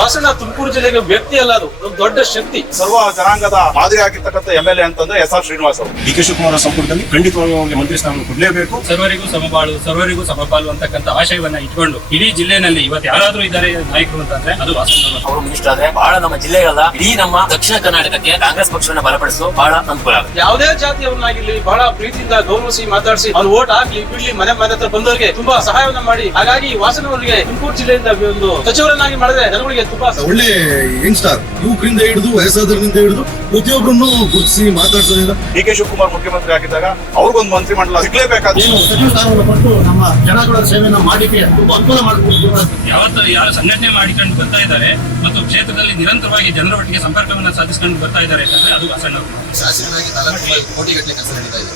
ವಾಸಣ್ಣ ತುಮಕೂರು ಜಿಲ್ಲೆಗೆ ವ್ಯಕ್ತಿ ಅಲ್ಲ, ಅದು ಒಂದು ದೊಡ್ಡ ಶಕ್ತಿ. ಸರ್ವ ಜನಾಂಗದ ಮಾದರಿ ಆಗಿರ್ತಕ್ಕಂಥ MLA ಅಂತಂದ್ರೆ SR ಶ್ರೀನಿವಾಸ್ ಅವರು. DK ಶಿವಕುಮಾರ್ ಸಂಪುಟದಲ್ಲಿ ಖಂಡಿತವಾಗಿ ಅವರಿಗೆ ಮಂತ್ರಿ ಸ್ಥಾನ ಕೊಡಲೇಬೇಕು. ಸರ್ವರಿಗೂ ಸಮಬಾಳು, ಸರ್ವರಿಗೂ ಸಮಪಾಲು ಅಂತಕ್ಕಂಥ ಆಶಯವನ್ನ ಇಟ್ಕೊಂಡು ಇಡೀ ಜಿಲ್ಲೆನಲ್ಲಿ ಇವತ್ತು ಯಾರಾದ್ರೂ ಇದ್ದಾರೆ ನಾಯಕರು ಅಂತಂದ್ರೆ ಅದು ವಾಸಣ್ಣ ಅವರು ಮಿನಿಸ್ಟರ್ ಆದ್ರೆ ಬಹಳ ನಮ್ಮ ಜಿಲ್ಲೆಗಳ ಇಡೀ ನಮ್ಮ ದಕ್ಷಿಣ ಕರ್ನಾಟಕಕ್ಕೆ ಕಾಂಗ್ರೆಸ್ ಪಕ್ಷವನ್ನ ಬಲಪಡಿಸಲು ಬಹಳ ಅನುಕೂಲ ಆಗುತ್ತೆ. ಯಾವುದೇ ಜಾತಿಯವನ್ನಾಗಿರ್ಲಿ ಬಹಳ ಪ್ರೀತಿಯಿಂದ ಗೌರವಿಸಿ ಮಾತಾಡಿಸಿ ಅವ್ರು ಓಟ್ ಹಾಕ್ಲಿ ಬಿಡ್ಲಿ ಮನೆ ಹತ್ರ ಬಂದವರಿಗೆ ತುಂಬಾ ಸಹಾಯವನ್ನ ಮಾಡಿ, ಹಾಗಾಗಿ ವಾಸಣ್ಣ ಅವರಿಗೆ ತುಮಕೂರು ಜಿಲ್ಲೆಯಿಂದ ಒಂದು ಸಚಿವರನ್ನಾಗಿ ಮಾಡಿದ್ರೆ ಜನಗಳಿಗೆ ತುಂಬಾ ಒಳ್ಳೆ ಯಂಗ್ಸ್ಟಾರ್, ಯುವಕರಿಂದ ಹಿಡಿದು ವಯಸ್ಸಾದವರಿಂದ ಹಿಡಿದು ಪ್ರತಿಯೊಬ್ಬರನ್ನು ಗುರುತಿಸಿ ಮಾತಾಡ್ಸೋದ್ರಿಂದ DK ಶಿವಕುಮಾರ್ ಮುಖ್ಯಮಂತ್ರಿ ಆಗಿದ್ದಾಗ ಅವ್ರಿಗೊಂದು ಮಂತ್ರಿ ಮಂಡಲ ಸಿಗ್ಲೇಬೇಕಾದ್ರೆ ಸಚಿವ ಸ್ಥಾನವನ್ನು ಕೊಟ್ಟು ನಮ್ಮ ಜನಗಳ ಸೇವೆಯನ್ನು ಮಾಡಿಕೆ ತುಂಬಾ ಅನುಕೂಲ ಮಾಡಿಕೊಡ್ತೀವಿ. ಯಾವತ್ತು ಯಾರು ಸಂಘಟನೆ ಮಾಡಿಕೊಂಡು ಬರ್ತಾ ಇದ್ದಾರೆ ಮತ್ತು ಕ್ಷೇತ್ರದಲ್ಲಿ ನಿರಂತರವಾಗಿ ಜನರ ಒಟ್ಟಿಗೆ ಸಂಪರ್ಕವನ್ನ ಸಾಧಿಸಿಕೊಂಡು ಬರ್ತಾ ಇದ್ದಾರೆ ಅಂದ್ರೆ ಅದು ವಾಸಣ್ಣ ಅವರು. ಶಾಸಕನಾಗಿ 4 ಕೋಟಿ ಗಟ್ಟಲೆ ಕೆಲಸ ನಡೀತಾ ಇದೆ.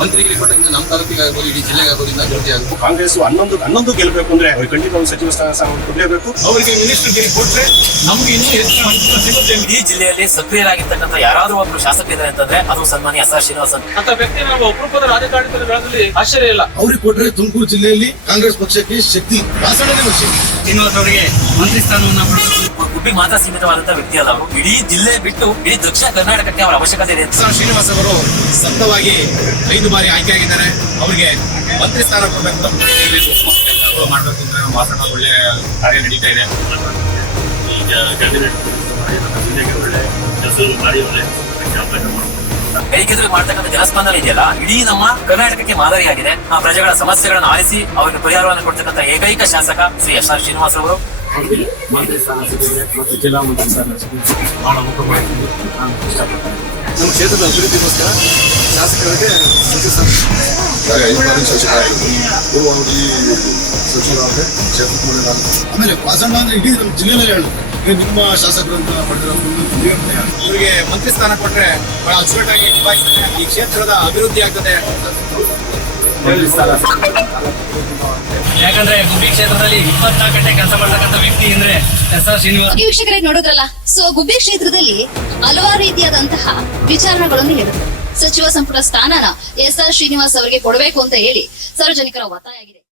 ಮಂತ್ರಿಗಳಿಗೆ ಕೊಟ್ಟಿದ್ದ ನಮ್ಮ ತಾಲೂಕಿಗಾಗಬಹುದು ಇಡೀ ಜಿಲ್ಲೆಗಾಗಬಹುದು ಅಭಿವೃದ್ಧಿ ಆಗುತ್ತೆ. ಕಾಂಗ್ರೆಸ್ 11 ಗೆಲ್ಲಬೇಕು ಅಂದ್ರೆ ಅವ್ರಿಗೆ ಖಂಡಿತ ಒಂದು ಸಚಿವ ಸ್ಥಾನ ಕೊಡಲೇಬೇಕು. ಅವರಿಗೆ ಮಿನಿಸ್ಟರ್ ಗಿರಿ ಕೊಟ್ರೆ ನಮ್ಗೆ ಇನ್ನೂ ಹೆಚ್ಚಿನ ಅನುಕೂಲ ಸಿಗುತ್ತೆ. ಇಡೀ ಜಿಲ್ಲೆಯಲ್ಲಿ ಸಕ್ರಿಯರಾಗಿರ್ತಕ್ಕಂಥ ಯಾರಾದ್ರೂ ಒಬ್ರು ಶಾಸಕರಿದ್ದಾರೆ ಅಂತಂದ್ರೆ ಅದು ಸನ್ಮಾನ್ಯ SR ಶ್ರೀನಿವಾಸ್ ಅಂತ ವ್ಯಕ್ತಿ ನಾವು ಅಪರೂಪದ ರಾಜಕಾರಣದಲ್ಲಿ ಆಶ್ಚರ್ಯ ಇಲ್ಲ. ಅವ್ರಿಗೆ ಕೊಟ್ರೆ ತುಮಕೂರು ಜಿಲ್ಲೆಯಲ್ಲಿ ಕಾಂಗ್ರೆಸ್ ಪಕ್ಷಕ್ಕೆ ಶಕ್ತಿ. ವಾಸಣ್ಣನೇ ವರ್ಷ ಶ್ರೀನಿವಾಸ್ ಅವರಿಗೆ ಮಂತ್ರಿ ಸ್ಥಾನವನ್ನ ಗುಬ್ಬಿ ಮಾತ್ರ ಸೀಮಿತವಾದಂತಹ ವ್ಯಕ್ತಿ ಅಲ್ಲ, ಅವರು ಇಡೀ ಜಿಲ್ಲೆ ಬಿಟ್ಟು ಇಡೀ ದಕ್ಷಿಣ ಕರ್ನಾಟಕಕ್ಕೆ ಅವರ ಅವಶ್ಯಕತೆ ಇದೆ. SR ಶ್ರೀನಿವಾಸ್ ಅವರು ಸತತವಾಗಿ 5 ಬಾರಿ ಆಯ್ಕೆಯಾಗಿದ್ದಾರೆ. ಅವರಿಗೆ ಮಂತ್ರಿ ಸ್ಥಾನ ಕೊಡಬೇಕು ಮಾಡಬೇಕು ಅಂದ್ರೆ ನಮ್ಮ ವಾಸಣ್ಣ ಒಳ್ಳೆ ಕಾರ್ಯ ನಡೀತಾ ಇದೆ. ಕೈಗೆದುರು ಮಾಡ್ತಕ್ಕಂಥ ಜನಸ್ಪಂದನ ಇದೆಯಲ್ಲ, ಇಡೀ ನಮ್ಮ ಕರ್ನಾಟಕಕ್ಕೆ ಮಾದರಿಯಾಗಿದೆ. ಆ ಪ್ರಜೆಗಳ ಸಮಸ್ಯೆಗಳನ್ನು ಆಲಿಸಿ ಅವರಿಗೆ ಪರಿಹಾರವನ್ನು ಕೊಡ್ತಕ್ಕಂಥ ಏಕೈಕ ಶಾಸಕ ಶ್ರೀ SR ಶ್ರೀನಿವಾಸ್ ಅವರು. ಮಂತ್ರಿ ಸ್ಥಾನ ಸಿಕ್ಕಿದೆ ಮತ್ತು ಜಿಲ್ಲಾ ಮಂತ್ರಿ ಸ್ಥಾನ ಸಿಕ್ಕಿದೆ. ಬಹಳ ಮುಖ್ಯವಾಗಿ ನಾನು ಇಷ್ಟಪಡ್ತೇನೆ. ನಮ್ಮ ಕ್ಷೇತ್ರದ ಅಭಿವೃದ್ಧಿಗೋಸ್ಕರ ಶಾಸಕರಿಗೆ ಆಮೇಲೆ ವಾಸಣ್ಣ ಅಂದ್ರೆ ಇಡೀ ನಮ್ಮ ಜಿಲ್ಲೆಯಲ್ಲಿ ಹೇಳು ನಿಮ್ಮ ಶಾಸಕರು ಅಂತ ಪಡೆದಿರೋ ಇವರಿಗೆ ಮಂತ್ರಿ ಸ್ಥಾನ ಕೊಟ್ರೆ ಬಹಳ ಅಚ್ಚುಕಟ್ಟಾಗಿ ನಿಭಾಯಿಸ್ತಾರೆ. ಈ ಕ್ಷೇತ್ರದ ಅಭಿವೃದ್ಧಿ ಆಗ್ತದೆ. ಯಾಕಂದ್ರೆ ಗುಬ್ಬಿ ಕ್ಷೇತ್ರದಲ್ಲಿ 24 ಗಂಟೆ ಕೆಲಸ ಮಾಡ್ತಕ್ಕಂಥ ವ್ಯಕ್ತಿ ಅಂದ್ರೆ SR ಶ್ರೀನಿವಾಸ್. ವೀಕ್ಷಕರೇ ನೋಡಿದ್ರಲ್ಲ, ಸೊ ಗುಬ್ಬಿ ಕ್ಷೇತ್ರದಲ್ಲಿ ಹಲವಾರು ರೀತಿಯಾದಂತಹ ವಿಚಾರಣೆಗಳನ್ನು ಹೇಳುತ್ತೆ. ಸಚಿವ ಸಂಪುಟ ಸ್ಥಾನನ SR ಶ್ರೀನಿವಾಸ್ ಅವರಿಗೆ ಕೊಡಬೇಕು ಅಂತ ಹೇಳಿ ಸಾರ್ವಜನಿಕರ ಒತ್ತಾಯ ಆಗಿದೆ.